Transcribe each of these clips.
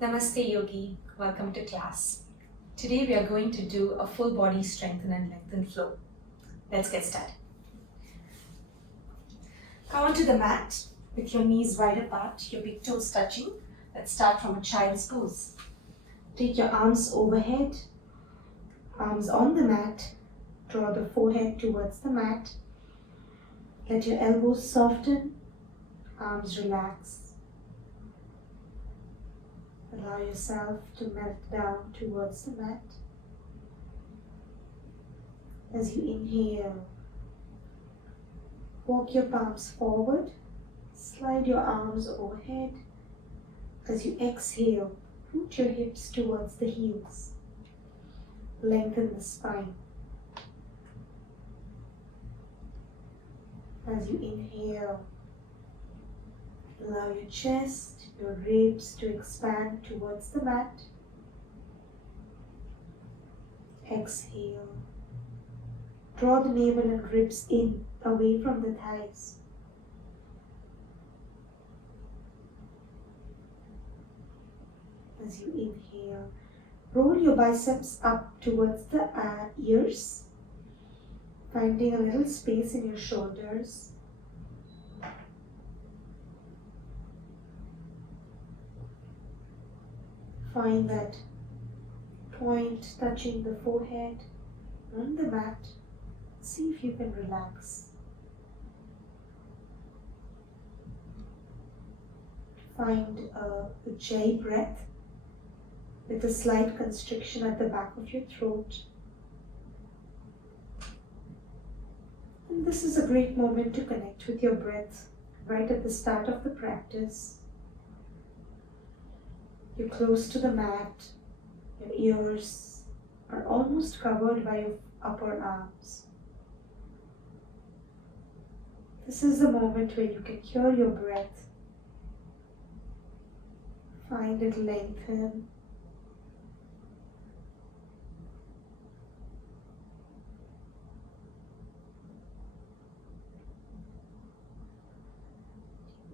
Namaste Yogi, welcome to class. Today we are going to do a full body strengthen and lengthen flow. Let's get started. Come onto the mat with your knees wide apart, your big toes touching. Let's start from a child's pose. Take your arms overhead, arms on the mat, draw the forehead towards the mat. Let your elbows soften, arms relax. Allow yourself to melt down towards the mat. As you inhale, walk your palms forward, slide your arms overhead. As you exhale, root your hips towards the heels. Lengthen the spine. As you inhale, allow your chest, your ribs to expand towards the mat. Exhale. Draw the navel and ribs in, away from the thighs. As you inhale, roll your biceps up towards the ears, finding a little space in your shoulders. Find that point touching the forehead on the mat. See if you can relax. Find a J breath with a slight constriction at the back of your throat. And this is a great moment to connect with your breath right at the start of the practice. You're close to the mat, your ears are almost covered by your upper arms. This is the moment where you can hear your breath. Find it lengthen.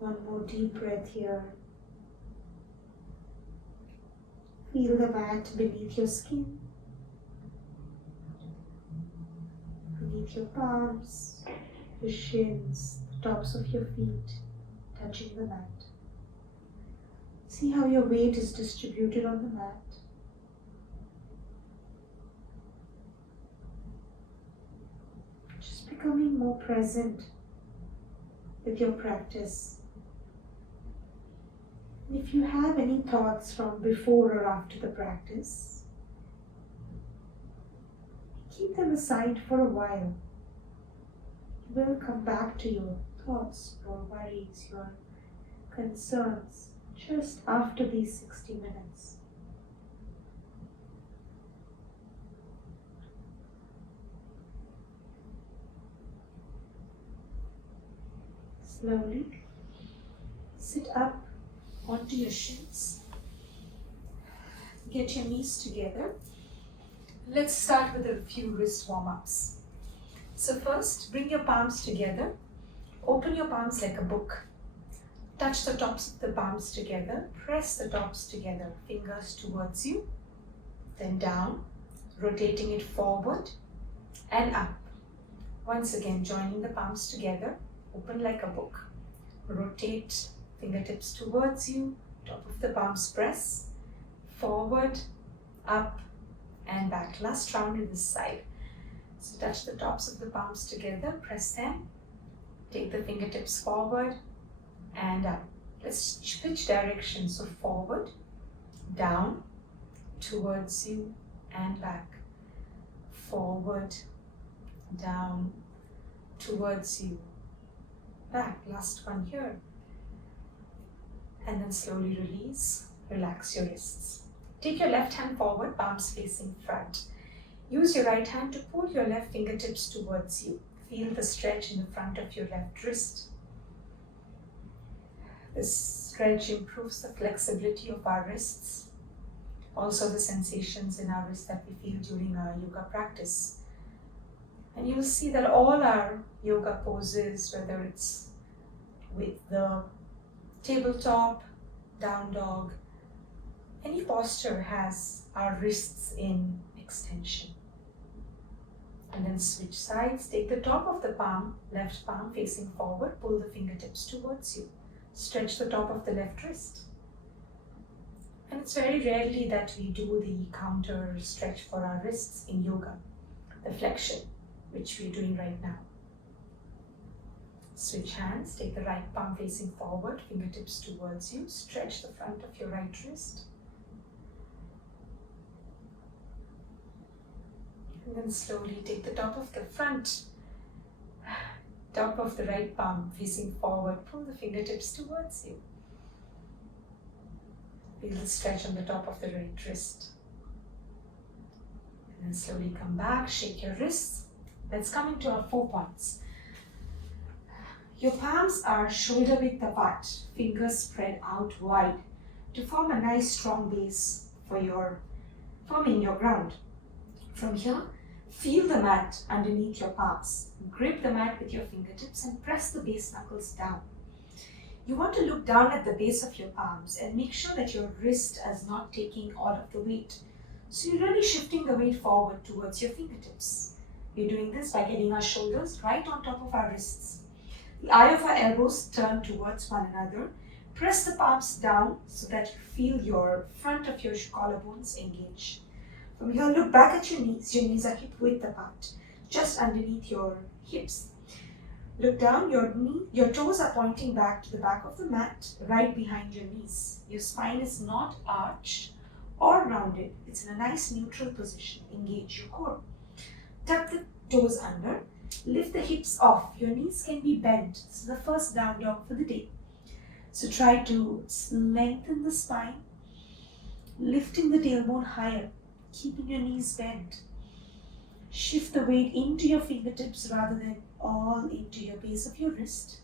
One more deep breath here. Feel the mat beneath your skin, beneath your palms, your shins, the tops of your feet touching the mat. See how your weight is distributed on the mat. Just becoming more present with your practice. If you have any thoughts from before or after the practice, keep them aside for a while. You will come back to your thoughts, your worries, your concerns just after these 60 minutes. Slowly sit up onto your shins. Get your knees together. Let's start with a few wrist warm-ups. So first, bring your palms together. Open your palms like a book. Touch the tops of the palms together. Press the tops together. Fingers towards you. Then down, rotating it forward and up. Once again, joining the palms together. Open like a book. Rotate fingertips towards you, top of the palms press, forward, up and back. Last round to this side. So touch the tops of the palms together, press them, take the fingertips forward and up. Let's switch direction. So forward, down, towards you and back. Forward, down, towards you, back. Last one here. And then slowly release, relax your wrists. Take your left hand forward, palms facing front. Use your right hand to pull your left fingertips towards you. Feel the stretch in the front of your left wrist. This stretch improves the flexibility of our wrists. Also the sensations in our wrists that we feel during our yoga practice. And you'll see that all our yoga poses, whether it's with the tabletop, down dog, Any posture has our wrists in extension. And then switch sides. Take the top of the palm, left palm facing forward. Pull the fingertips towards you. Stretch the top of the left wrist. And it's very rarely that we do the counter stretch for our wrists in yoga, the flexion, which we're doing right now. Switch hands. Take the right palm facing forward, fingertips towards you. Stretch the front of your right wrist. And then slowly take the top of the right palm facing forward. Pull the fingertips towards you. Feel the stretch on the top of the right wrist. And then slowly come back, shake your wrists. Let's come into our 4 points. Your palms are shoulder width apart, fingers spread out wide to form a nice strong base for forming your ground. From here, feel the mat underneath your palms. Grip the mat with your fingertips and press the base knuckles down. You want to look down at the base of your palms and make sure that your wrist is not taking all of the weight. So you're really shifting the weight forward towards your fingertips. We're doing this by getting our shoulders right on top of our wrists. The eye of our elbows turn towards one another. Press the palms down so that you feel your front of your collarbones engage. From here, look back at your knees. Your knees are hip width apart, just underneath your hips. Look down, your toes are pointing back to the back of the mat, right behind your knees. Your spine is not arched or rounded. It's in a nice neutral position. Engage your core. Tuck the toes under. Lift the hips off. Your knees can be bent. This is the first down dog for the day. So try to lengthen the spine, lifting the tailbone higher, keeping your knees bent. Shift the weight into your fingertips rather than all into your base of your wrist.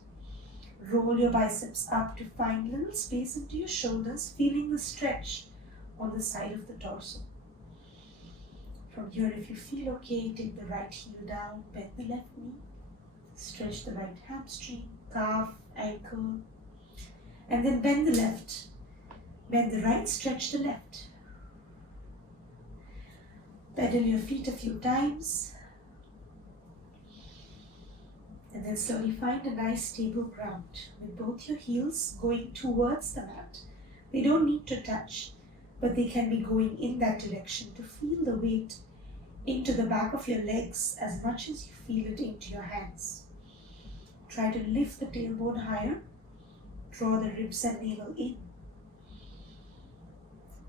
Roll your biceps up to find a little space into your shoulders, feeling the stretch on the side of the torso. From here, if you feel okay, take the right heel down, bend the left knee, stretch the right hamstring, calf, ankle, and then bend the left. Bend the right, stretch the left. Pedal your feet a few times. And then slowly find a nice stable ground with both your heels going towards the mat. They don't need to touch, but they can be going in that direction to feel the weight into the back of your legs as much as you feel it into your hands. Try to lift the tailbone higher. Draw the ribs and navel in.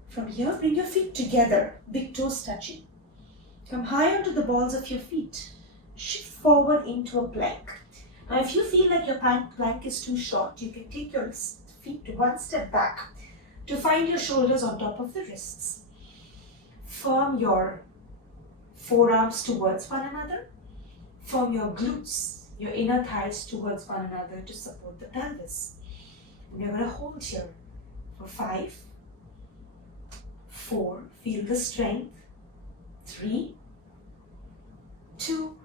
From here, bring your feet together, big toes touching. Come high onto the balls of your feet. Shift forward into a plank. Now, if you feel like your plank is too short, you can take your feet to one step back to find your shoulders on top of the wrists. Firm your forearms towards one another. Firm your glutes, your inner thighs towards one another to support the pelvis. And you're going to hold here for 5, 4, feel the strength, 3, 2,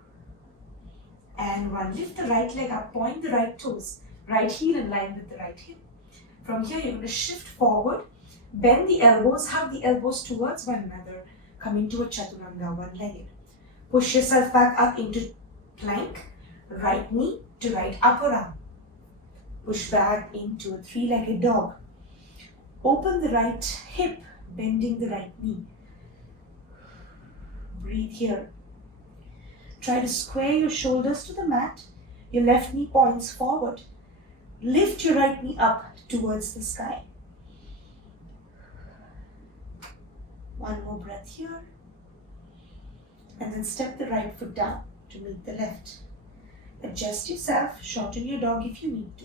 and 1. Lift the right leg up, point the right toes, right heel in line with the right hip. From here, you're going to shift forward, bend the elbows, hug the elbows towards one another, come into a chaturanga, one-legged. Push yourself back up into plank, right knee to right upper arm. Push back into a 3-legged dog. Open the right hip, bending the right knee. Breathe here. Try to square your shoulders to the mat. Your left knee points forward. Lift your right knee up towards the sky. One more breath here. And then step the right foot down to meet the left. Adjust yourself, shorten your dog if you need to.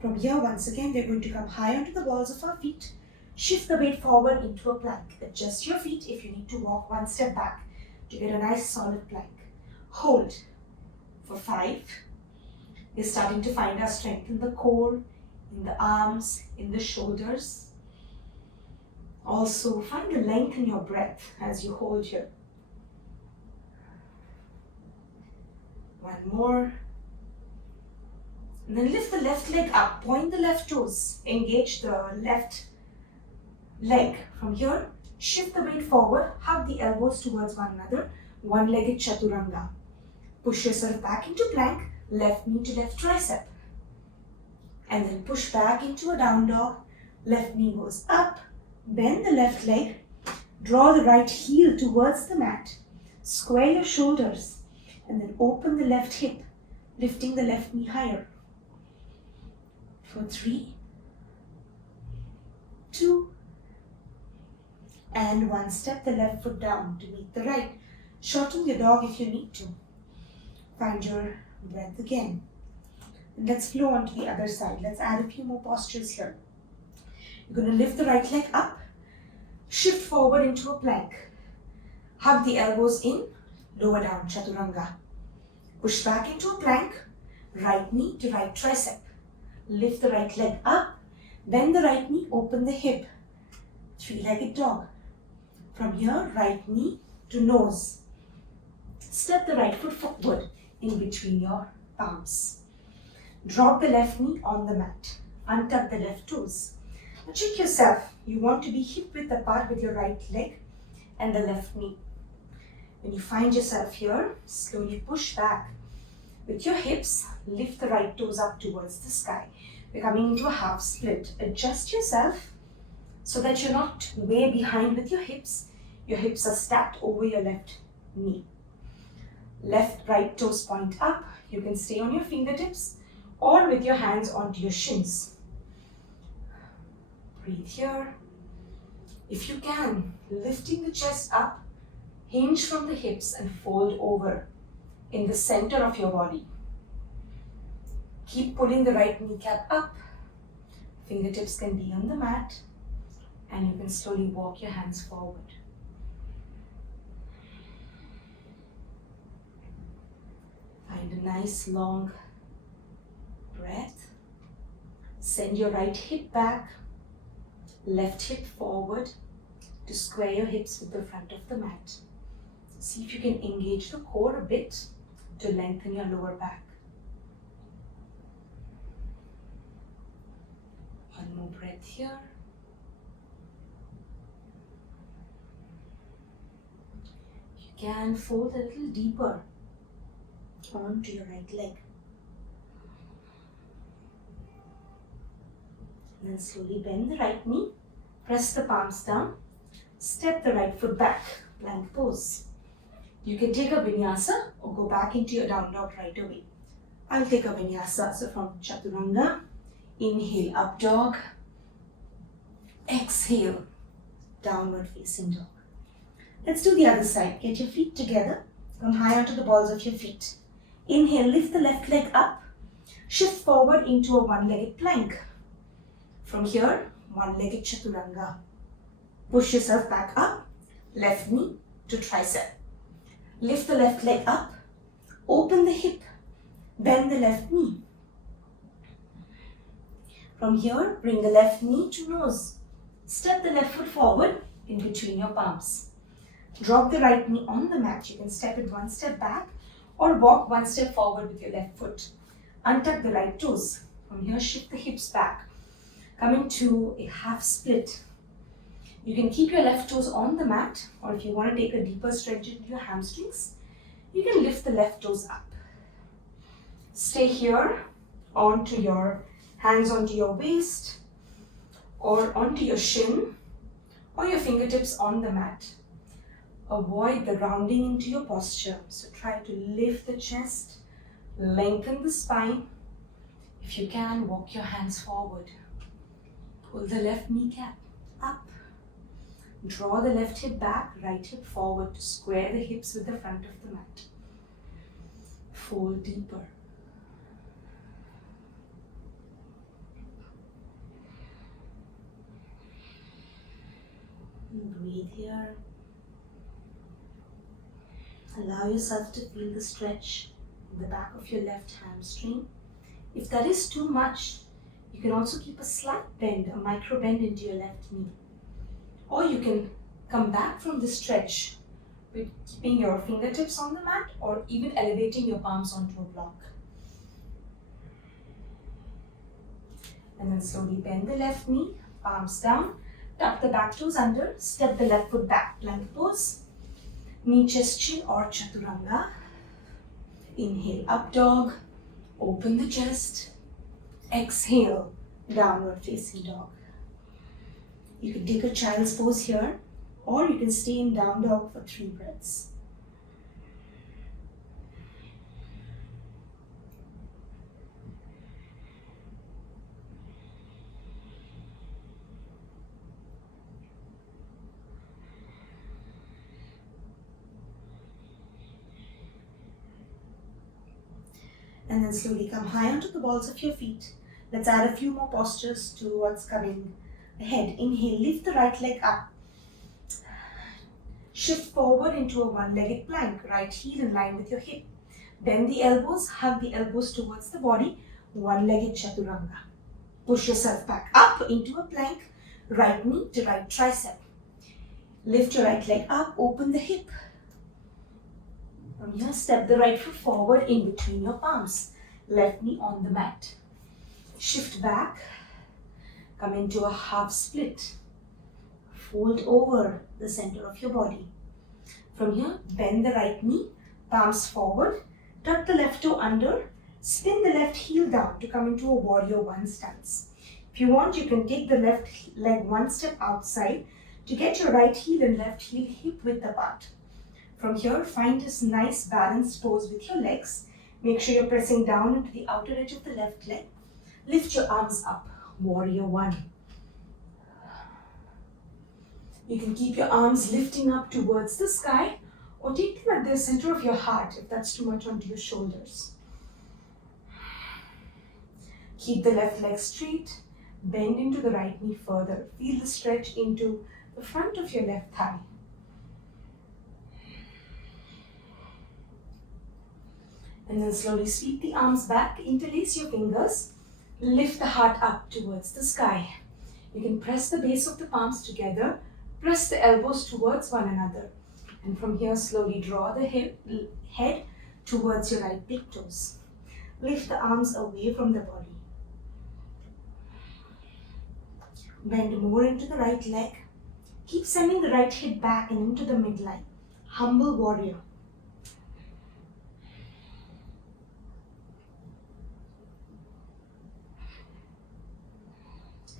From here, once again, we're going to come high onto the balls of our feet. Shift the weight forward into a plank. Adjust your feet if you need to walk one step back to get a nice solid plank. Hold for 5. We're starting to find our strength in the core, in the arms, in the shoulders. Also, find the length in your breath as you hold here. One more. And then lift the left leg up, point the left toes, engage the left leg. From here, shift the weight forward, hug the elbows towards one another, one-legged chaturanga. Push yourself back into plank, left knee to left tricep. And then push back into a down dog, left knee goes up, bend the left leg, draw the right heel towards the mat, square your shoulders, and then open the left hip, lifting the left knee higher. For 3, 2, and 1. Step the left foot down to meet the right. Shorten your dog if you need to. Find your breath again. And let's flow on to the other side. Let's add a few more postures here. You're going to lift the right leg up, shift forward into a plank. Hug the elbows in, lower down, chaturanga. Push back into a plank, right knee to right tricep. Lift the right leg up, bend the right knee, open the hip. 3-legged dog. From here, right knee to nose. Step the right foot forward in between your palms. Drop the left knee on the mat. Untuck the left toes. Now check yourself. You want to be hip width apart with your right leg and the left knee. When you find yourself here, slowly push back. With your hips, lift the right toes up towards the sky. We're coming into a half split. Adjust yourself so that you're not way behind with your hips. Your hips are stacked over your left knee. Left, right toes point up. You can stay on your fingertips or with your hands onto your shins. Breathe here. If you can, lifting the chest up, hinge from the hips and fold over in the center of your body. Keep pulling the right kneecap up. Fingertips can be on the mat and you can slowly walk your hands forward. Find a nice long breath. Send your right hip back, left hip forward to square your hips with the front of the mat. See if you can engage the core a bit to lengthen your lower back. One more breath here. You can fold a little deeper onto your right leg. And then slowly bend the right knee, press the palms down, step the right foot back, plank pose. You can take a vinyasa or go back into your down dog right away. I'll take a vinyasa. So from chaturanga, inhale up dog, exhale downward facing dog. Let's do the other side. Get your feet together, come high onto the balls of your feet. Inhale, lift the left leg up, shift forward into a one-legged plank. From here, one-legged chaturanga. Push yourself back up, left knee to tricep. Lift the left leg up, open the hip, bend the left knee. From here, bring the left knee to nose. Step the left foot forward in between your palms. Drop the right knee on the mat. You can step it one step back or walk one step forward with your left foot. Untuck the right toes. From here, shift the hips back. Coming to a half split. You can keep your left toes on the mat, or if you want to take a deeper stretch into your hamstrings, you can lift the left toes up. Stay here onto your hands onto your waist or onto your shin or your fingertips on the mat. Avoid the rounding into your posture. So try to lift the chest, lengthen the spine. If you can, walk your hands forward. Pull the left kneecap up. Draw the left hip back, right hip forward to square the hips with the front of the mat. Fold deeper. Breathe here. Allow yourself to feel the stretch in the back of your left hamstring. If that is too much, you can also keep a slight bend, a micro bend into your left knee. Or you can come back from the stretch with keeping your fingertips on the mat or even elevating your palms onto a block. And then slowly bend the left knee, palms down, Tuck the back toes under, step the left foot back, plank pose. Knee, chest, chin or chaturanga. Inhale, up dog. Open the chest. Exhale, downward facing dog. You can take a child's pose here, or you can stay in down dog for 3 breaths. And then slowly come high onto the balls of your feet. Let's add a few more postures to what's coming ahead. Inhale, lift the right leg up. Shift forward into a one-legged plank. Right heel in line with your hip. Bend the elbows, hug the elbows towards the body. One-legged chaturanga. Push yourself back up into a plank. Right knee to right tricep. Lift your right leg up, open the hip. From here, step the right foot forward in between your palms. Left knee on the mat. Shift back. Come into a half split. Fold over the center of your body. From here, bend the right knee, palms forward. Tuck the left toe under. Spin the left heel down to come into a warrior one stance. If you want, you can take the left leg one step outside to get your right heel and left heel hip width apart. From here, find this nice balanced pose with your legs. Make sure you're pressing down into the outer edge of the left leg. Lift your arms up, warrior one. You can keep your arms lifting up towards the sky or take them at the center of your heart if that's too much onto your shoulders. Keep the left leg straight, bend into the right knee further. Feel the stretch into the front of your left thigh. And then slowly sweep the arms back, interlace your fingers, lift the heart up towards the sky. You can press the base of the palms together, press the elbows towards one another. And from here, slowly draw the head towards your right big toes. Lift the arms away from the body. Bend more into the right leg. Keep sending the right hip back and into the midline. Humble warrior.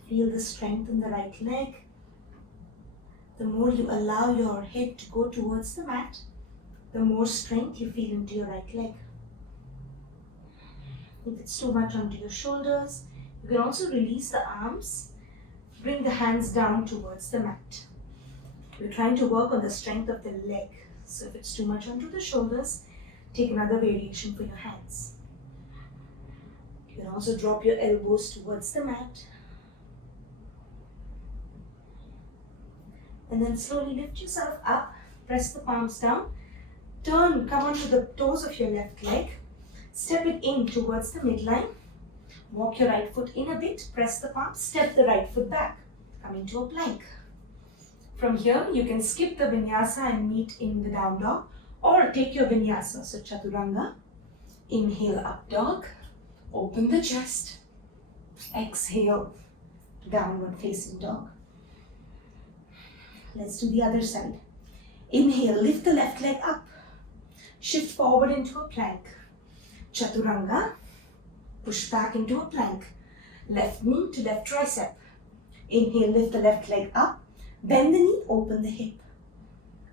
Feel the strength in the right leg. The more you allow your head to go towards the mat, the more strength you feel into your right leg. If it's too much onto your shoulders, you can also release the arms. Bring the hands down towards the mat. We're trying to work on the strength of the leg. So if it's too much onto the shoulders, take another variation for your hands. You can also drop your elbows towards the mat. And then slowly lift yourself up, press the palms down, turn, come onto the toes of your left leg, step it in towards the midline, walk your right foot in a bit, press the palms, step the right foot back, come into a plank. From here, you can skip the vinyasa and meet in the down dog, or take your vinyasa, so chaturanga. Inhale, up dog, open the chest, exhale, downward facing dog. Let's do the other side. Inhale, lift the left leg up. Shift forward into a plank. Chaturanga. Push back into a plank. Left knee to left tricep. Inhale, lift the left leg up. Bend the knee, open the hip.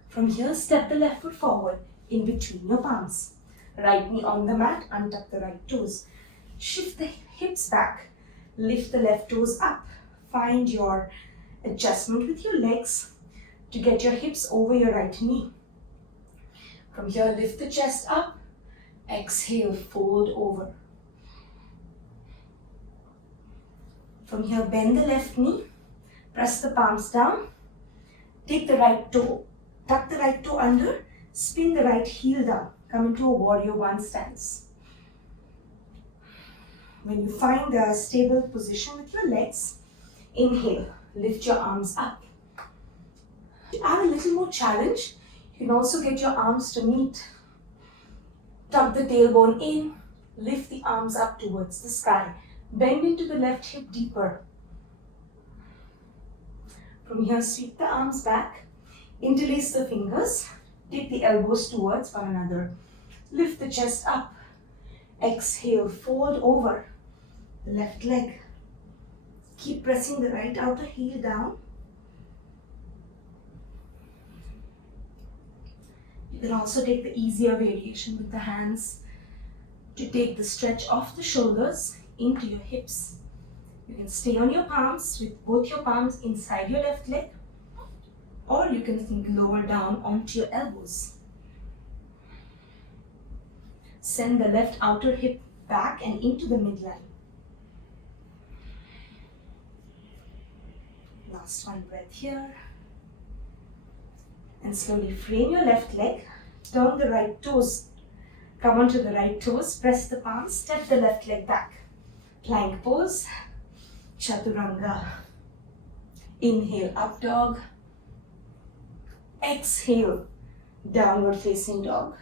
From here, step the left foot forward in between your palms. Right knee on the mat, untuck the right toes. Shift the hips back. Lift the left toes up. Find your adjustment with your legs to get your hips over your right knee. From here, lift the chest up, exhale, fold over. From here, bend the left knee, press the palms down, take the right toe, tuck the right toe under, spin the right heel down, come into a warrior one stance. When you find a stable position with your legs, inhale, lift your arms up. To add a little more challenge, you can also get your arms to meet. Tuck the tailbone in, lift the arms up towards the sky. Bend into the left hip deeper. From here, sweep the arms back, interlace the fingers, take the elbows towards one another. Lift the chest up. Exhale, fold over the left leg. Keep pressing the right outer heel down. You can also take the easier variation with the hands to take the stretch off the shoulders into your hips. You can stay on your palms with both your palms inside your left leg, or you can sink lower down onto your elbows. Send the left outer hip back and into the midline. Last one breath here. And slowly frame your left leg, turn the right toes, come onto the right toes, press the palms, step the left leg back. Plank pose, chaturanga. Inhale, up dog. Exhale, downward facing dog.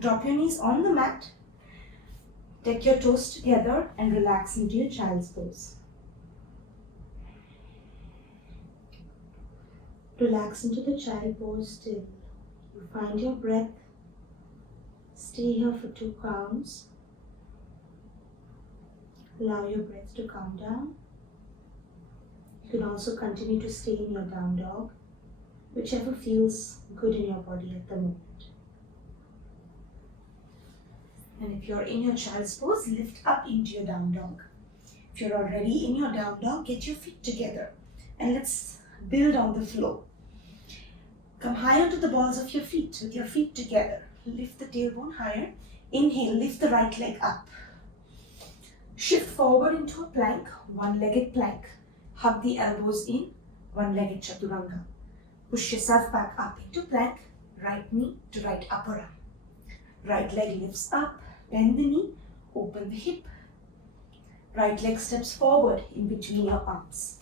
Drop your knees on the mat. Take your toes together and relax into your child's pose. Relax into the child pose till you find your breath. Stay here for 2 counts. Allow your breath to calm down. You can also continue to stay in your down dog, whichever feels good in your body at the moment. And if you're in your child's pose, lift up into your down dog. If you're already in your down dog, get your feet together and let's build on the flow. Come high onto the balls of your feet with your feet together. Lift the tailbone higher. Inhale, lift the right leg up. Shift forward into a plank, one-legged plank. Hug the elbows in, one-legged chaturanga. Push yourself back up into plank, right knee to right upper arm. Right leg lifts up, bend the knee, open the hip. Right leg steps forward in between your arms.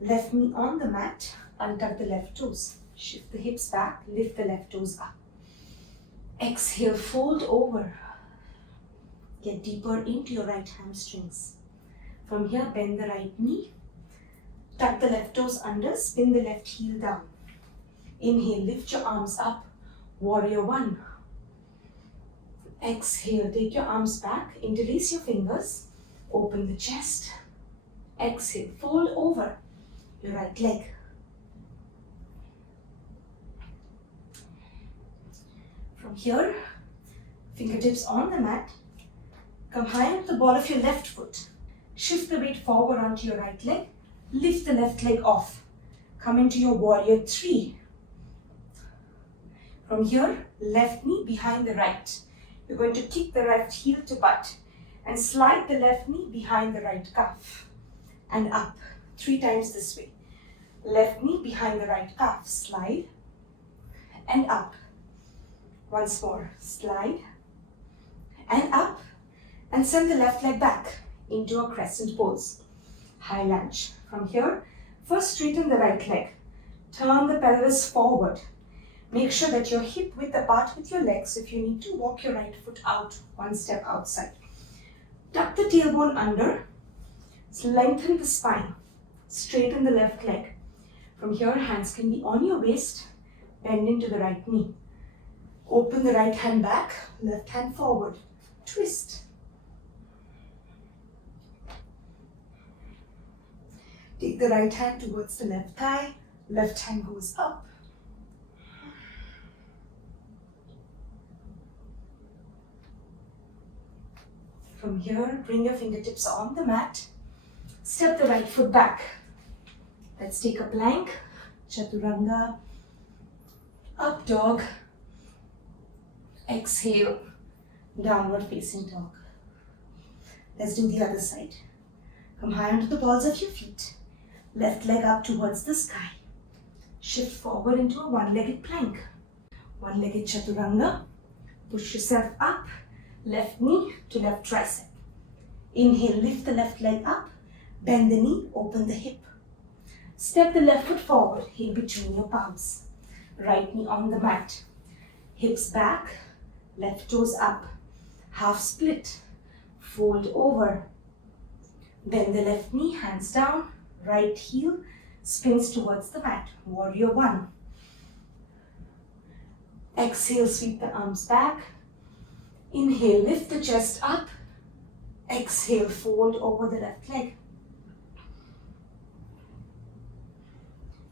Left knee on the mat, untuck the left toes. Shift the hips back, lift the left toes up. Exhale, fold over. Get deeper into your right hamstrings. From here, bend the right knee. Tuck the left toes under, spin the left heel down. Inhale, lift your arms up. Warrior 1. Exhale, take your arms back, interlace your fingers, open the chest. Exhale, fold over your right leg. From here, fingertips on the mat, come high onto the ball of your left foot. Shift the weight forward onto your right leg, lift the left leg off. Come into your warrior 3. From here, left knee behind the right. You're going to kick the right heel to butt and slide the left knee behind the right calf and up 3 times this way. Left knee behind the right calf, slide and up. Once more, slide and up and send the left leg back into a crescent pose. High lunge. From here, first straighten the right leg. Turn the pelvis forward. Make sure that you're hip width apart with your legs. If you need to, walk your right foot out, 1 step outside. Tuck the tailbone under. Lengthen the spine. Straighten the left leg. From here, hands can be on your waist. Bend into the right knee. Open the right hand back, left hand forward. Twist. Take the right hand towards the left thigh. Left hand goes up. From here, bring your fingertips on the mat. Step the right foot back. Let's take a plank, chaturanga, up dog. Exhale, downward facing dog. Let's do the other side. Come high onto the balls of your feet. Left leg up towards the sky. Shift forward into a one-legged plank. One-legged chaturanga. Push yourself up. Left knee to left tricep. Inhale, lift the left leg up. Bend the knee, open the hip. Step the left foot forward in between your palms. Right knee on the mat. Hips back. Left toes up, half split, fold over. Bend the left knee, hands down, right heel spins towards the mat. Warrior one. Exhale, sweep the arms back. Inhale, lift the chest up. Exhale, fold over the left leg.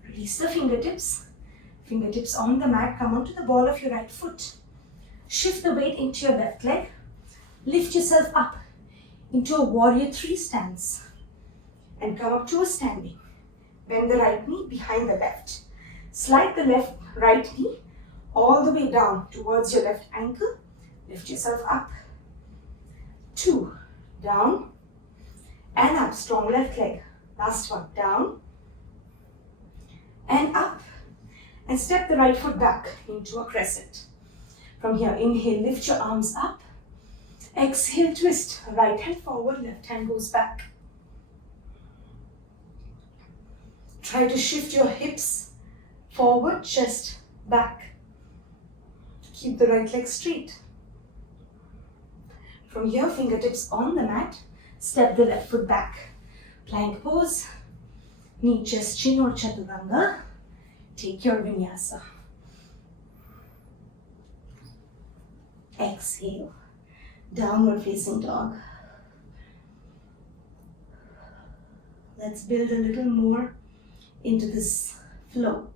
Release the fingertips. Fingertips on the mat, come onto the ball of your right foot. Shift the weight into your left leg. Lift yourself up into a warrior three stance. And come up to a standing. Bend the right knee behind the left. Slide the right knee all the way down towards your left ankle. Lift yourself up. 2, down and up. Strong left leg. Last one, down and up. And step the right foot back into a crescent. From here, inhale, lift your arms up. Exhale, twist. Right hand forward, left hand goes back. Try to shift your hips forward, chest back. Keep the right leg straight. From here, fingertips on the mat. Step the left foot back. Plank pose. Knee, chest, chin or chaturanga. Take your vinyasa. Exhale. Downward facing dog. Let's build a little more into this flow.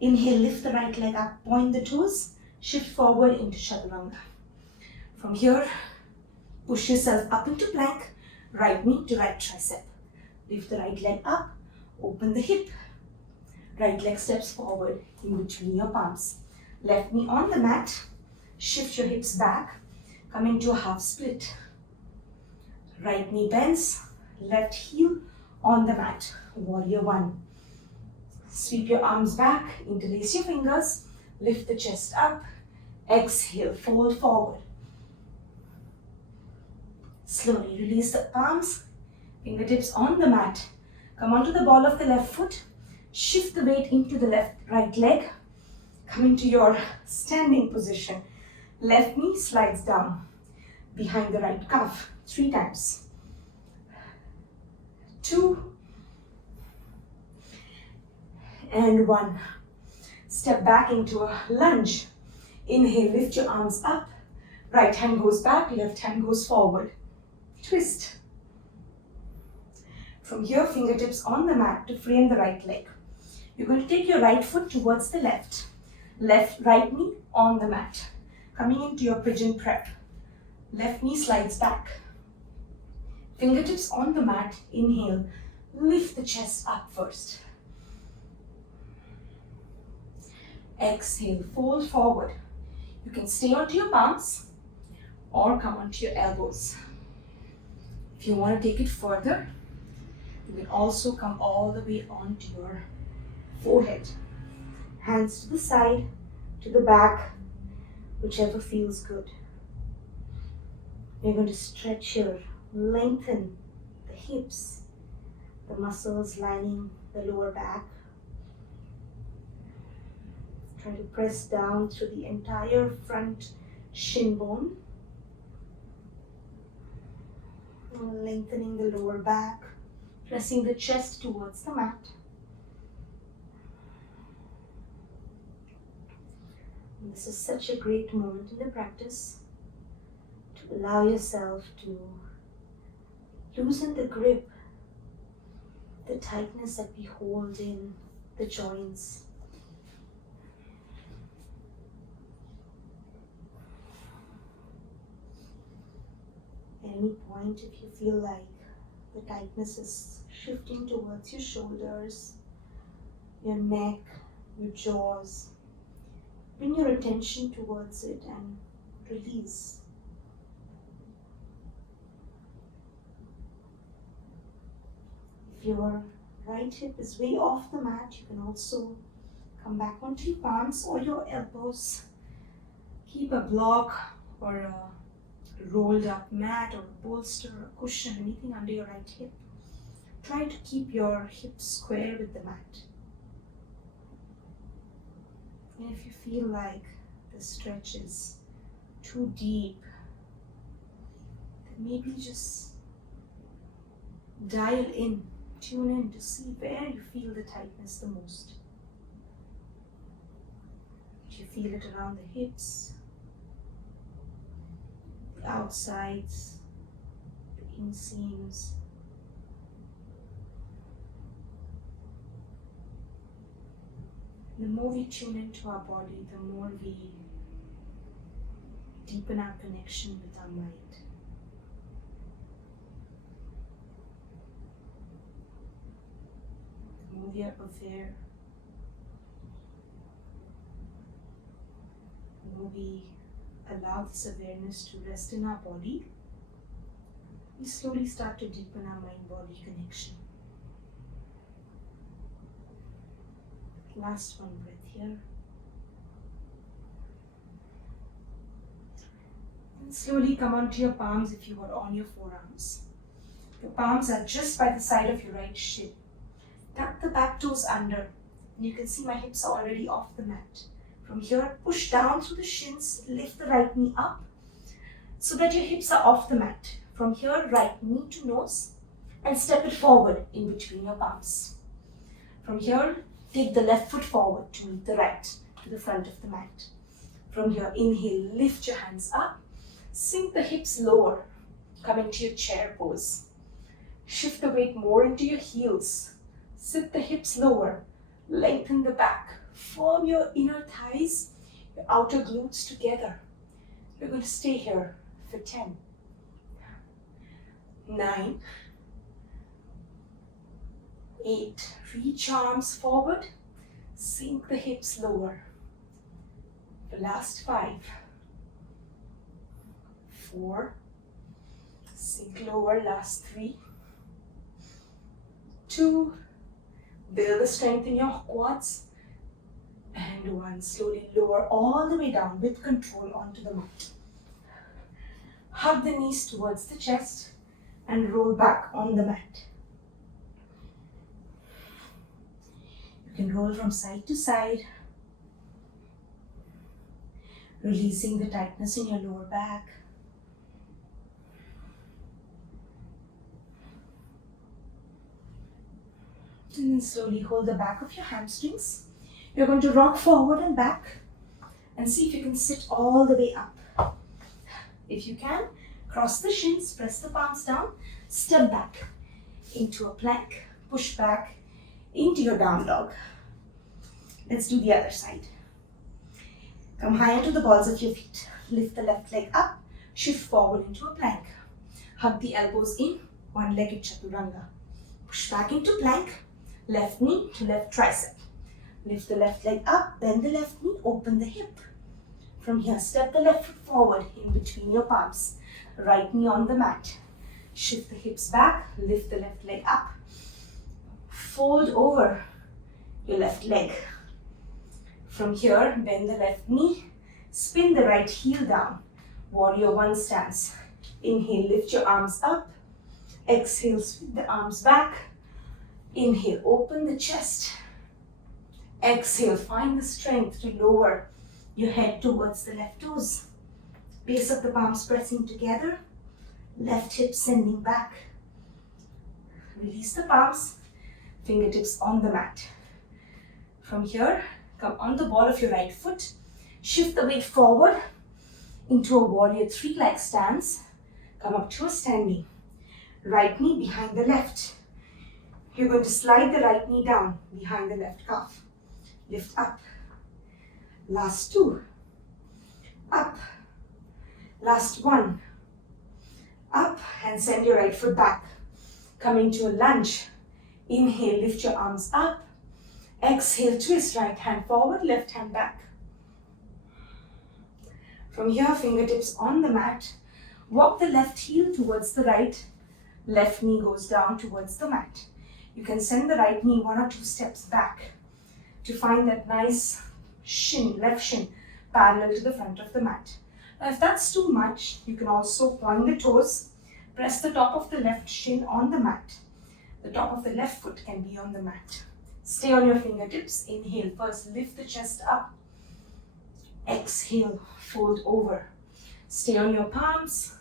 Inhale, lift the right leg up, point the toes, shift forward into chaturanga. From here, push yourself up into plank, right knee to right tricep. Lift the right leg up, open the hip. Right leg steps forward in between your palms. Left knee on the mat, shift your hips back, come into a half split. Right knee bends, left heel on the mat, warrior one. Sweep your arms back, interlace your fingers, lift the chest up, exhale, fold forward. Slowly release the palms, fingertips on the mat. Come onto the ball of the left foot, shift the weight into the right leg, come into your standing position. Left knee slides down behind the right calf 3 times. 2 and 1. Step back into a lunge. Inhale, lift your arms up. Right hand goes back, left hand goes forward. Twist. From here, fingertips on the mat to frame the right leg. You're going to take your right foot towards the left. Right knee on the mat. Coming into your pigeon prep. Left knee slides back. Fingertips on the mat. Inhale. Lift the chest up first. Exhale. Fold forward. You can stay onto your palms or come onto your elbows. If you want to take it further, you can also come all the way onto your forehead. Hands to the side, to the back, whichever feels good. You're going to stretch here, lengthen the hips, the muscles lining the lower back. Try to press down through the entire front shin bone. Lengthening the lower back, pressing the chest towards the mat. And this is such a great moment in the practice to allow yourself to loosen the grip, the tightness that we hold in the joints. At any point, if you feel like the tightness is shifting towards your shoulders, your neck, your jaws, bring your attention towards it and release. If your right hip is way off the mat, you can also come back onto your palms or your elbows. Keep a block or a rolled up mat or a bolster or a cushion, anything under your right hip. Try to keep your hips square with the mat. And if you feel like the stretch is too deep, then maybe just Dial in, tune in to see where you feel the tightness the most. Do you feel it around the hips, the outsides, the inseams? The more we tune into our body, the more we deepen our connection with our mind. The more we are aware, the more we allow this awareness to rest in our body, we slowly start to deepen our mind-body connection. Last one breath here. And slowly come onto your palms if you are on your forearms. Your palms are just by the side of your right shin. Tuck the back toes under. And you can see my hips are already off the mat. From here, push down through the shins, lift the right knee up so that your hips are off the mat. From here, right knee to nose and step it forward in between your palms. From here, take the left foot forward to meet the right, to the front of the mat. From here, inhale, lift your hands up, sink the hips lower, come into your chair pose. Shift the weight more into your heels, sit the hips lower, lengthen the back, form your inner thighs, your outer glutes together. You're going to stay here for 10, 9, 8, reach arms forward, sink the hips lower. The last 5, 4, sink lower, last 3, 2, build the strength in your quads, and 1, slowly lower all the way down with control onto the mat. Hug the knees towards the chest and roll back on the mat. You can roll from side to side, releasing the tightness in your lower back. And then slowly hold the back of your hamstrings. You're going to rock forward and back and see if you can sit all the way up. If you can, cross the shins, press the palms down, step back into a plank, push back into your down dog. Let's do the other side. Come high onto the balls of your feet. Lift the left leg up, shift forward into a plank. Hug the elbows in, one-legged chaturanga. Push back into plank, left knee to left tricep. Lift the left leg up, bend the left knee, open the hip. From here, step the left foot forward in between your palms. Right knee on the mat. Shift the hips back, lift the left leg up. Fold over your left leg. From here, bend the left knee, spin the right heel down. Warrior 1 stance. Inhale, lift your arms up. Exhale, sweep the arms back. Inhale, open the chest. Exhale, find the strength to lower your head towards the left toes. Base of the palms pressing together. Left hip sending back. Release the palms. Fingertips on the mat. From here, come on the ball of your right foot. Shift the weight forward into a warrior 3-like stance. Come up to a standing. Right knee behind the left. You're going to slide the right knee down behind the left calf. Lift up. Last 2. Up. Last 1. Up and send your right foot back. Come into a lunge. Inhale, lift your arms up. Exhale, twist right hand forward, left hand back. From here, fingertips on the mat. Walk the left heel towards the right. Left knee goes down towards the mat. You can send the right knee 1 or 2 steps back to find that nice shin, left shin, parallel to the front of the mat. Now, if that's too much, you can also point the toes, press the top of the left shin on the mat. The top of the left foot can be on the mat. Stay on your fingertips. Inhale, first lift the chest up. Exhale, fold over. Stay on your palms,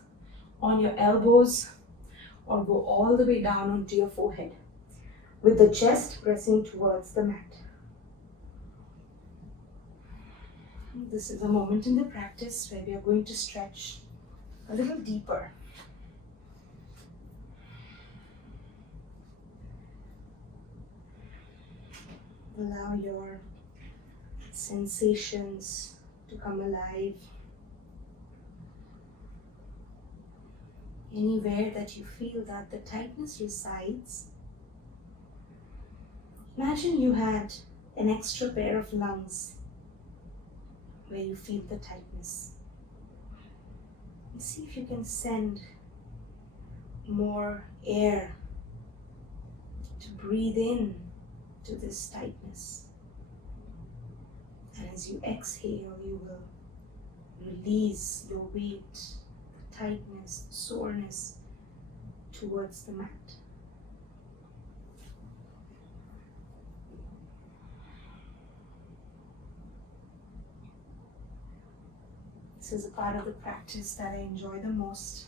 on your elbows, or go all the way down onto your forehead, with the chest pressing towards the mat. This is a moment in the practice where we are going to stretch a little deeper. Allow your sensations to come alive. Anywhere that you feel that the tightness resides, imagine you had an extra pair of lungs where you feel the tightness. And see if you can send more air to breathe in to this tightness. And as you exhale, you will release your weight, the tightness, the soreness towards the mat. This is a part of the practice that I enjoy the most.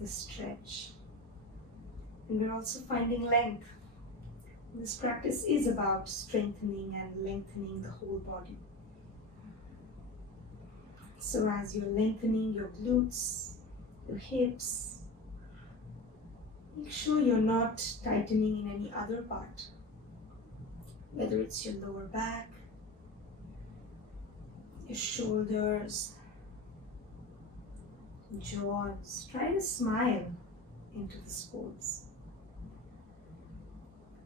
This stretch. And we're also finding length. This practice is about strengthening and lengthening the whole body. So as you're lengthening your glutes, your hips, make sure you're not tightening in any other part. Whether it's your lower back, your shoulders, jaws. Try to smile into this pose.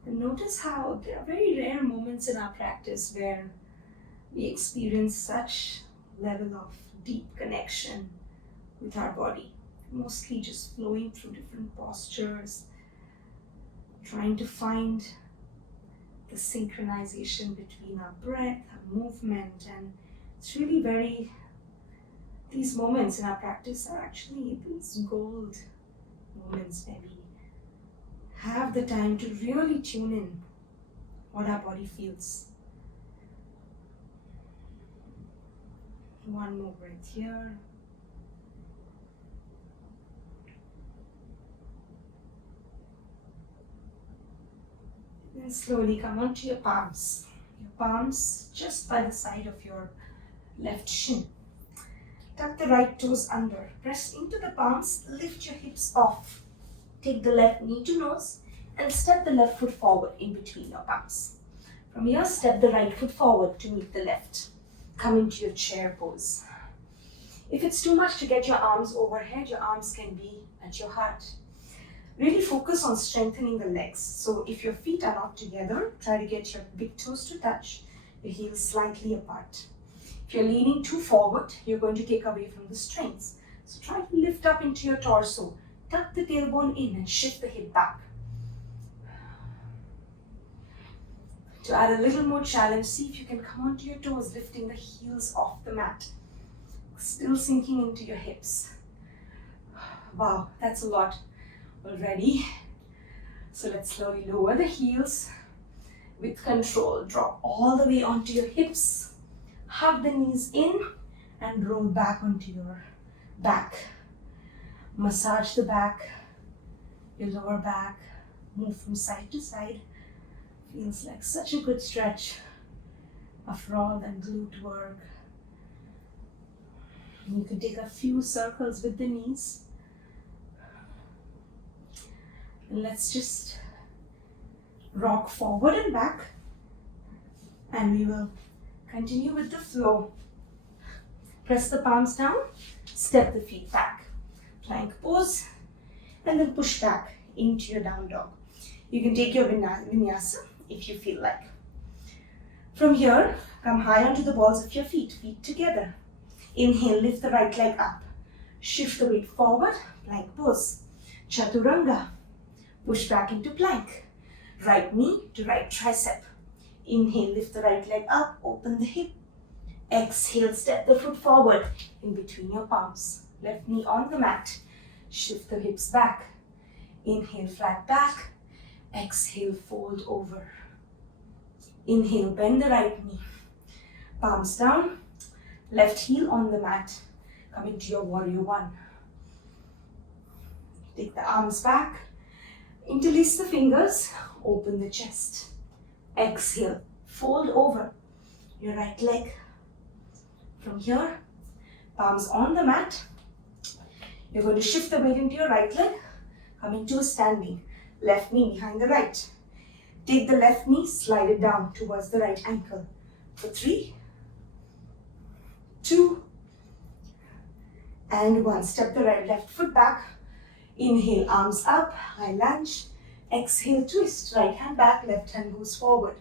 And notice how there are very rare moments in our practice where we experience such level of deep connection with our body. Mostly just flowing through different postures, trying to find the synchronization between our breath, our movement, and it's really these moments in our practice are actually these gold moments where we have the time to really tune in what our body feels. One more breath here. Then slowly come onto your palms. Your palms just by the side of your left shin. Tuck the right toes under. Press into the palms, lift your hips off. Take the left knee to nose and step the left foot forward in between your palms. From here, step the right foot forward to meet the left. Come into your chair pose. If it's too much to get your arms overhead, your arms can be at your heart. Really focus on strengthening the legs. So if your feet are not together, try to get your big toes to touch, your heels slightly apart. If you're leaning too forward, you're going to take away from the strength. So try to lift up into your torso. Tuck the tailbone in and shift the hip back. To add a little more challenge, see if you can come onto your toes, lifting the heels off the mat. Still sinking into your hips. Wow, that's a lot already. So let's slowly lower the heels with control. Drop all the way onto your hips. Hug the knees in and roll back onto your back. Massage the back, your lower back, move from side to side. Feels like such a good stretch after all that glute work. And you can take a few circles with the knees. And let's just rock forward and back. And we will continue with the flow. Press the palms down, step the feet back. Plank pose, and then push back into your down dog. You can take your vinyasa if you feel like. From here, come high onto the balls of your feet, feet together. Inhale, lift the right leg up. Shift the weight forward, plank pose. Chaturanga, push back into plank. Right knee to right tricep. Inhale, lift the right leg up, open the hip. Exhale, step the foot forward in between your palms. Left knee on the mat. Shift the hips back. Inhale, flat back. Exhale, fold over. Inhale, bend the right knee. Palms down. Left heel on the mat. Come into your warrior one. Take the arms back. Interlace the fingers. Open the chest. Exhale. Fold over your right leg. From here, palms on the mat. You're going to shift the weight into your right leg. Coming to a standing. Left knee behind the right. Take the left knee, slide it down towards the right ankle. For 3, 2, and 1. Step the left foot back. Inhale, arms up, high lunge. Exhale, twist. Right hand back, left hand goes forward.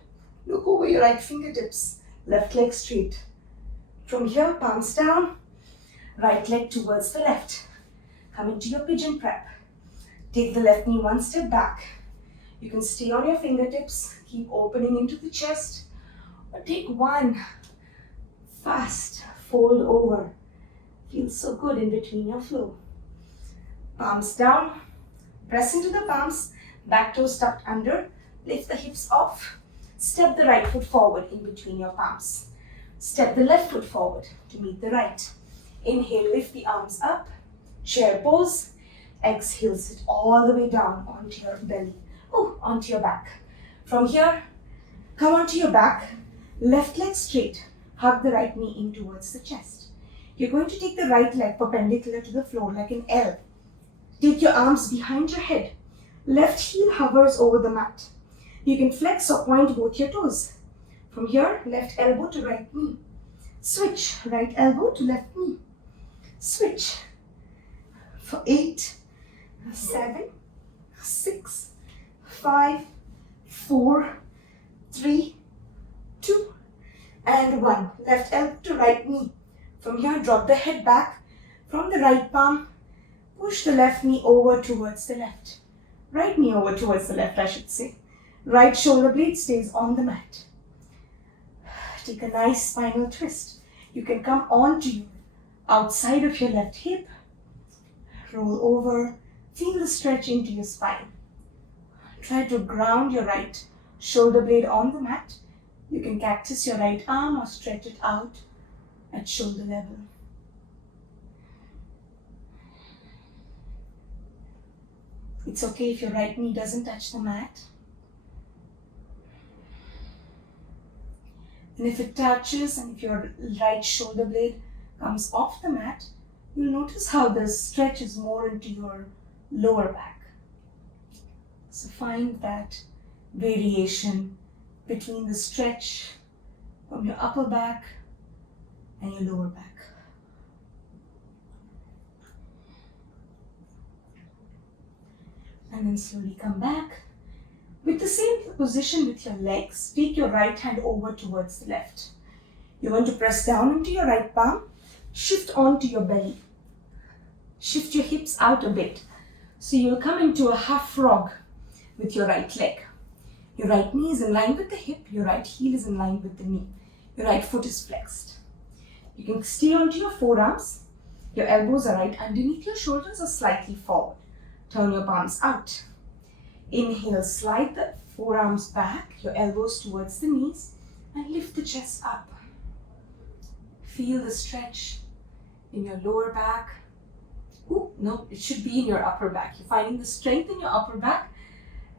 Look over your right fingertips. Left leg straight. From here, palms down. Right leg towards the left. Come into your pigeon prep. Take the left knee 1 step back. You can stay on your fingertips. Keep opening into the chest. Or take 1 fast fold over. Feels so good in between your flow. Palms down. Press into the palms. Back toes tucked under. Lift the hips off. Step the right foot forward in between your palms. Step the left foot forward to meet the right. Inhale, lift the arms up. Chair pose. Exhale, sit all the way down onto your belly. Onto your back. From here, come onto your back. Left leg straight. Hug the right knee in towards the chest. You're going to take the right leg perpendicular to the floor like an L. Take your arms behind your head. Left heel hovers over the mat. You can flex or point both your toes. From here, left elbow to right knee. Switch, right elbow to left knee. Switch. For 8, 7, 6, 5, 4, 3, 2, and 1. Left elbow to right knee. From here, drop the head back. From the right palm, push the left knee over towards the left. Right knee over towards the left, I should say. Right shoulder blade stays on the mat. Take a nice spinal twist. You can come onto you outside of your left hip. Roll over. Feel the stretch into your spine. Try to ground your right shoulder blade on the mat. You can cactus your right arm or stretch it out at shoulder level. It's okay if your right knee doesn't touch the mat. And if it touches and if your right shoulder blade comes off the mat, you'll notice how the stretch is more into your lower back. So find that variation between the stretch from your upper back and your lower back. And then slowly come back. With the same position with your legs, take your right hand over towards the left. You're going to press down into your right palm, shift onto your belly. Shift your hips out a bit. So you'll come into a half frog with your right leg. Your right knee is in line with the hip, your right heel is in line with the knee. Your right foot is flexed. You can stay onto your forearms. Your elbows are right underneath your shoulders or slightly forward. Turn your palms out. Inhale, slide the forearms back, your elbows towards the knees, and lift the chest up. Feel the stretch in your lower back. No, it should be in your upper back. You're finding the strength in your upper back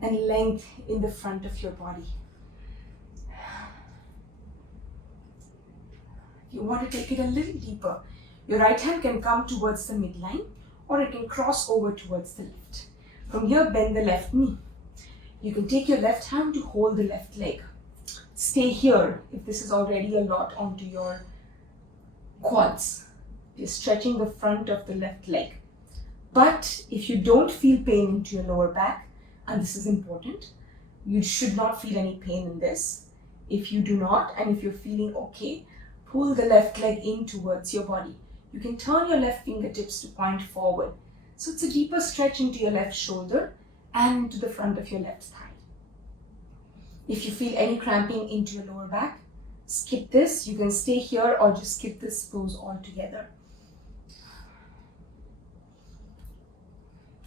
and length in the front of your body. If you want to take it a little deeper, your right hand can come towards the midline or it can cross over towards the left. From here, bend the left knee. You can take your left hand to hold the left leg. Stay here if this is already a lot onto your quads. You're stretching the front of the left leg. But if you don't feel pain into your lower back, and this is important, you should not feel any pain in this. If you do not, and if you're feeling okay, pull the left leg in towards your body. You can turn your left fingertips to point forward. So it's a deeper stretch into your left shoulder and into the front of your left thigh. If you feel any cramping into your lower back, skip this. You can stay here or just skip this pose altogether.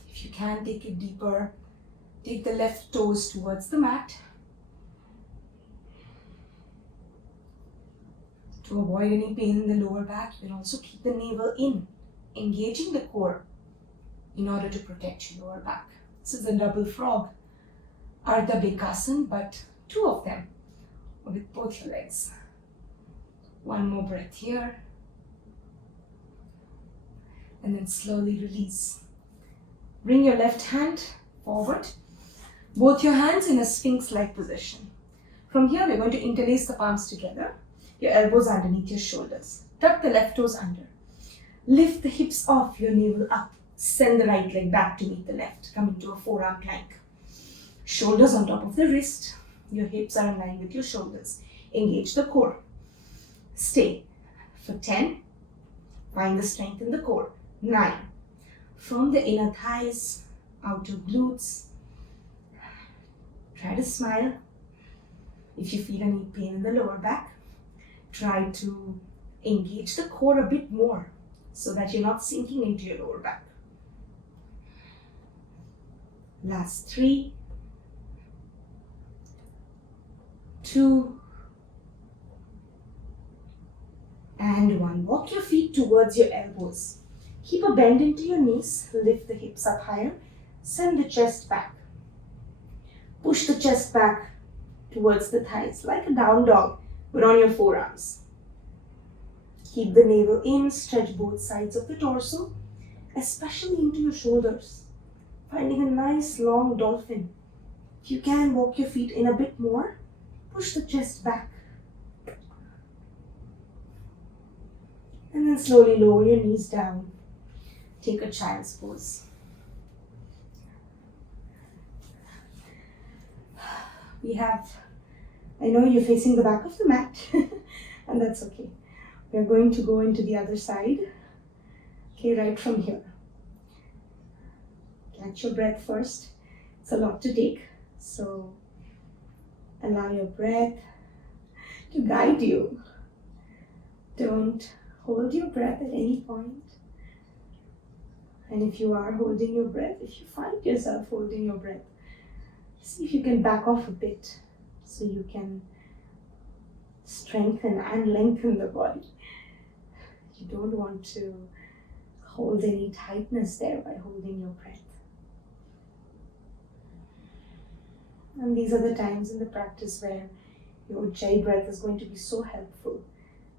If you can, take it deeper. Take the left toes towards the mat. To avoid any pain in the lower back, you can also keep the navel in, engaging the core. in order to protect your lower back. This is a double frog, Ardha Bekasana, but 2 of them with both your legs. One more breath here. And then slowly release. Bring your left hand forward. Both your hands in a sphinx-like position. From here, we're going to interlace the palms together. Your elbows underneath your shoulders. Tuck the left toes under. Lift the hips off, your navel up. Send the right leg back to meet the left. Come into a forearm plank. Shoulders on top of the wrist. Your hips are in line with your shoulders. Engage the core. Stay for 10. Find the strength in the core. 9. From the inner thighs, outer glutes. Try to smile. If you feel any pain in the lower back, try to engage the core a bit more so that you're not sinking into your lower back. Last 3, 2, and 1. Walk your feet towards your elbows. Keep a bend into your knees. Lift the hips up higher. Send the chest back. Push the chest back towards the thighs like a down dog, but on your forearms. Keep the navel in. Stretch both sides of the torso, especially into your shoulders. Finding a nice long dolphin. If you can, walk your feet in a bit more. Push the chest back. And then slowly lower your knees down. Take a child's pose. I know you're facing the back of the mat, and that's okay. We're going to go into the other side. Okay, right from here. Catch your breath first. It's a lot to take, so allow your breath to guide you. Don't hold your breath at any point. And if you are holding your breath, if you find yourself holding your breath, see if you can back off a bit so you can strengthen and lengthen the body. You don't want to hold any tightness there by holding your breath. And these are the times in the practice where your Ujjayi breath is going to be so helpful,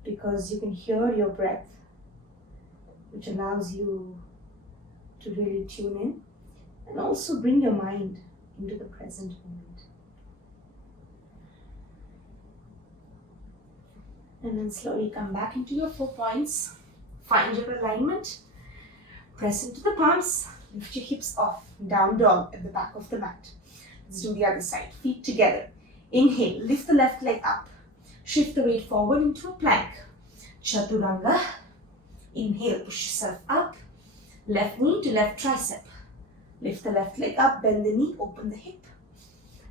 because you can hear your breath, which allows you to really tune in and also bring your mind into the present moment. And then slowly come back into your 4 points. Find your alignment. Press into the palms. Lift your hips off. Down dog at the back of the mat. Let's do the other side. Feet together. Inhale. Lift the left leg up. Shift the weight forward into a plank. Chaturanga. Inhale. Push yourself up. Left knee to left tricep. Lift the left leg up. Bend the knee. Open the hip.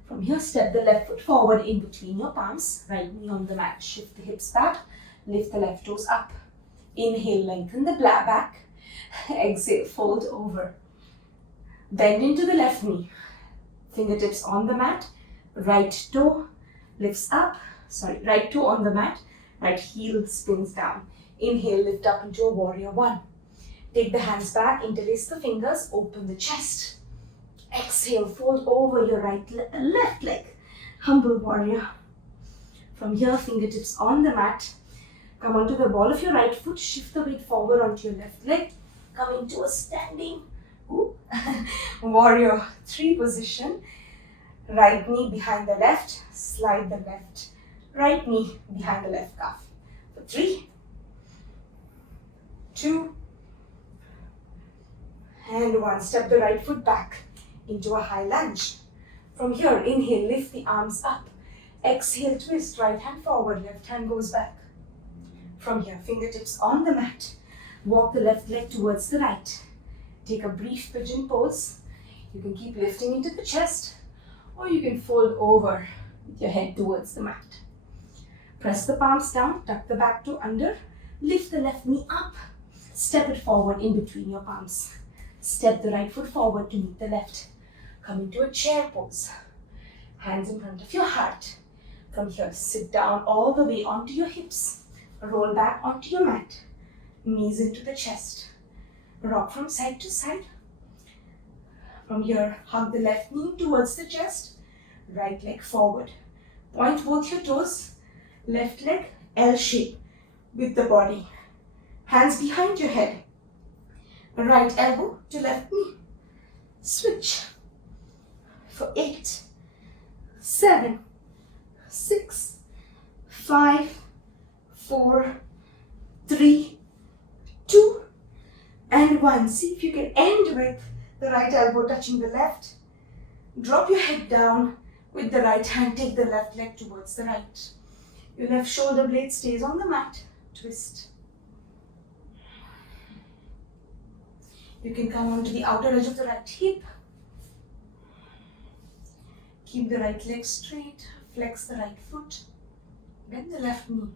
From here, step the left foot forward in between your palms. Right knee on the mat. Shift the hips back. Lift the left toes up. Inhale. Lengthen the back. Exhale. Fold over. Bend into the left knee. Fingertips on the mat. Right toe lifts up. Right toe on the mat. Right heel spins down. Inhale. Lift up into a warrior 1. Take the hands back. Interlace the fingers. Open the chest. Exhale, fold over your left leg. Humble warrior. From here, fingertips on the mat. Come onto the ball of your right foot. Shift the weight forward onto your left leg. Come into a standing warrior 3 position. Right knee behind the left. Slide the left. Right knee behind the left calf. For 3, 2, and 1. Step the right foot back into a high lunge. From here, inhale, lift the arms up. Exhale, twist, right hand forward, left hand goes back. From here, fingertips on the mat. Walk the left leg towards the right. Take a brief pigeon pose. You can keep lifting into the chest, or you can fold over with your head towards the mat. Press the palms down, tuck the back toe under, lift the left knee up, step it forward in between your palms. Step the right foot forward to meet the left. Come into a chair pose. Hands in front of your heart. Come here, sit down all the way onto your hips. Roll back onto your mat. Knees into the chest. Rock from side to side. From here, hug the left knee towards the chest, right leg forward. Point both your toes, left leg L shape with the body. Hands behind your head. Right elbow to left knee. Switch. For 8, 7, 6, 5, 4, 3, 2, and 1. See if you can end with the right elbow touching the left. Drop your head down with the right hand. Take the left leg towards the right. Your left shoulder blade stays on the mat. Twist. You can come onto the outer edge of the right hip. Keep the right leg straight. Flex the right foot. Bend the left knee.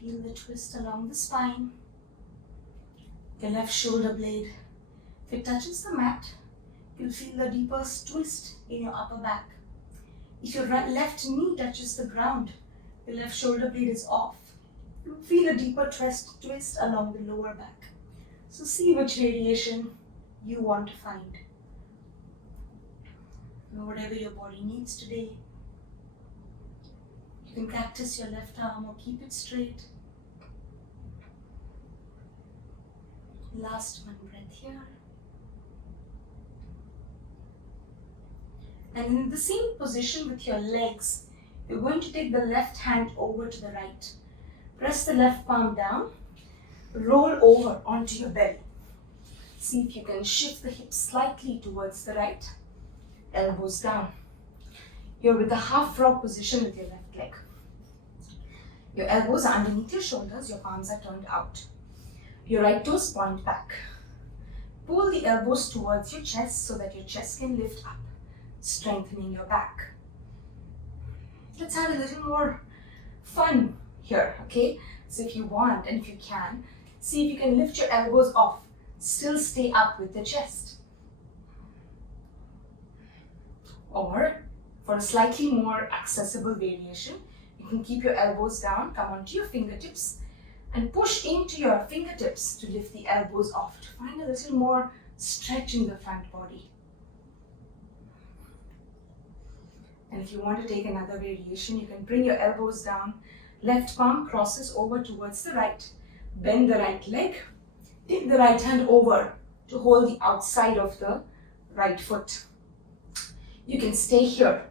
Feel the twist along the spine. The left shoulder blade, if it touches the mat, you'll feel the deeper twist in your upper back. If your left knee touches the ground, the left shoulder blade is off. You'll feel a deeper twist along the lower back. So see which variation you want to find. Whatever your body needs today. You can practice your left arm or keep it straight. Last one breath here. And in the same position with your legs, you're going to take the left hand over to the right. Press the left palm down. Roll over onto your belly. See if you can shift the hips slightly towards the right. Elbows down. You're with a half frog position with your left leg. Your elbows are underneath your shoulders. Your palms are turned out. Your right toes point back. Pull the elbows towards your chest so that your chest can lift up, strengthening your back. Let's add a little more fun here, okay? So if you want and if you can, see if you can lift your elbows off, still stay up with the chest. Or, for a slightly more accessible variation, you can keep your elbows down, come onto your fingertips, and push into your fingertips to lift the elbows off, to find a little more stretch in the front body. And if you want to take another variation, you can bring your elbows down, left palm crosses over towards the right, bend the right leg, take the right hand over to hold the outside of the right foot. You can stay here,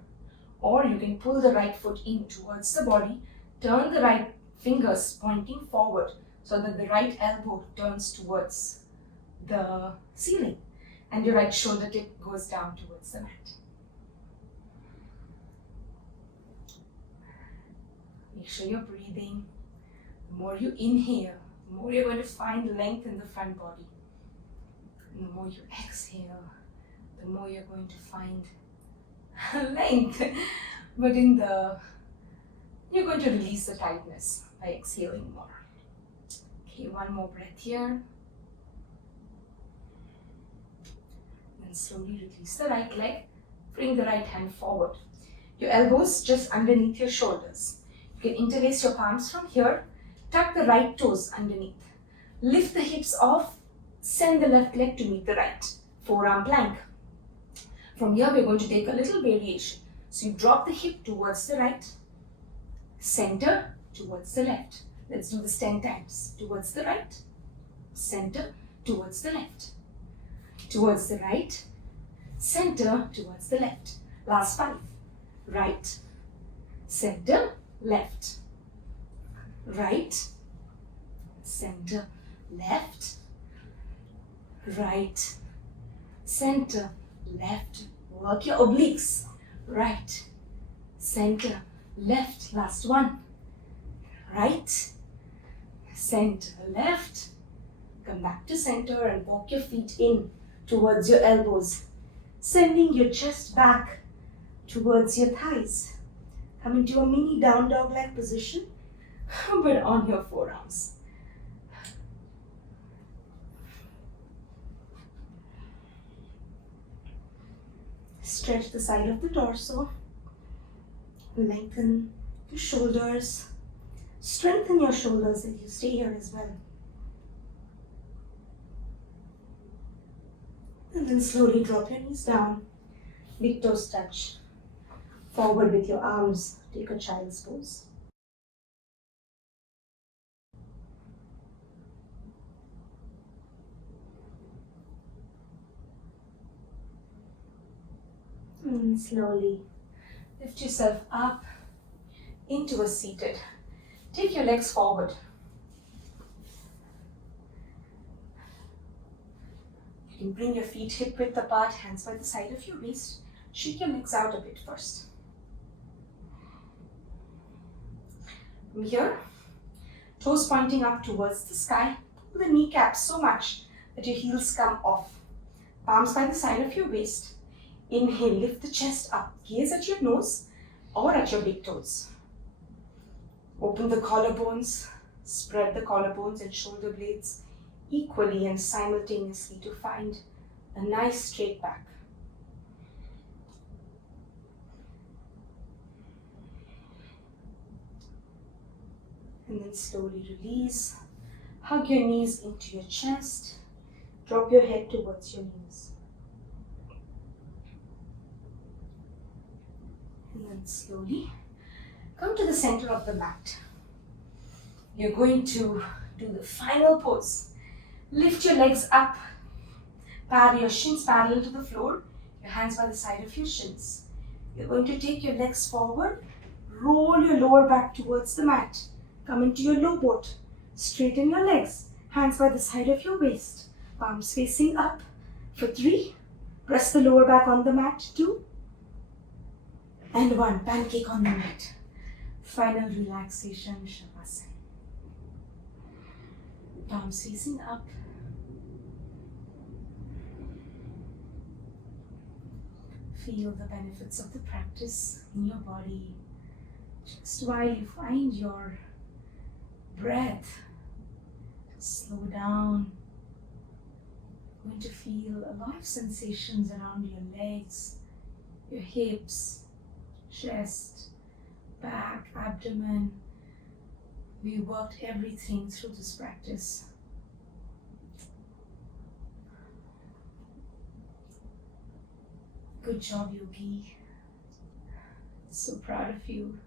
or you can pull the right foot in towards the body, turn the right fingers pointing forward so that the right elbow turns towards the ceiling and your right shoulder tip goes down towards the mat. Make sure you're breathing. The more you inhale, the more you're going to find length in the front body. And the more you exhale, the more you're going to find length. But you're going to release the tightness by exhaling more. Okay, one more breath here. Then slowly release the right leg. Bring the right hand forward. Your elbows just underneath your shoulders. You can interlace your palms from here. Tuck the right toes underneath. Lift the hips off. Send the left leg to meet the right. Forearm plank. From here, we're going to take a little variation. So you drop the hip towards the right. Center towards the left. Let's do this 10 times. Towards the right, center, towards the left. Towards the right, center, towards the left. Last 5. Right, center, left. Right, center, left. Right, center, left. Work your obliques. Right, center, left. Last one. Right, center, left. Come back to center and walk your feet in towards your elbows, sending your chest back towards your thighs. Come into a mini down dog-like position, but on your forearms. Stretch the side of the torso. Lengthen your shoulders. Strengthen your shoulders if you stay here as well. And then slowly drop your knees down. Big toes touch. Forward with your arms. Take a child's pose. And slowly lift yourself up into a seated. Take your legs forward. You can bring your feet hip width apart, hands by the side of your waist. Shake your legs out a bit first. From here, toes pointing up towards the sky. Pull the kneecaps so much that your heels come off. Palms by the side of your waist. Inhale, lift the chest up. Gaze at your nose or at your big toes. Open the collarbones. Spread the collarbones and shoulder blades equally and simultaneously to find a nice straight back. And then slowly release. Hug your knees into your chest. Drop your head towards your knees. And then slowly come to the center of the mat. You're going to do the final pose. Lift your legs up. Your shins parallel to the floor. Your hands by the side of your shins. You're going to take your legs forward. Roll your lower back towards the mat. Come into your low boat. Straighten your legs. Hands by the side of your waist. Palms facing up. For 3. Press the lower back on the mat. 2. And 1. Pancake on the mat. Final relaxation, Shavasana. Palms facing up. Feel the benefits of the practice in your body. Just while you find your breath, slow down. You're going to feel a lot of sensations around your legs, your hips, chest, back, abdomen. We worked everything through this practice. Good job, Yogi. So proud of you.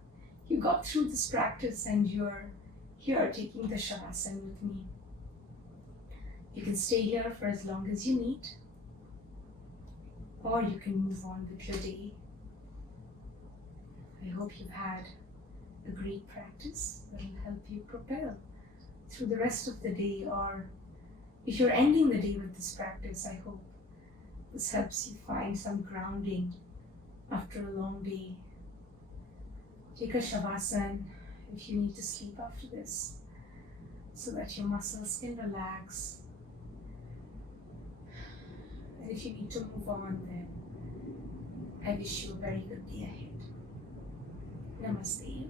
You got through this practice and you're here taking the Shavasana with me. You can stay here for as long as you need, or you can move on with your day. I hope you've had a great practice that will help you propel through the rest of the day, or if you're ending the day with this practice, I hope this helps you find some grounding after a long day. Take a Shavasana if you need to sleep after this, so that your muscles can relax. And if you need to move on, then I wish you a very good day ahead. Namaste.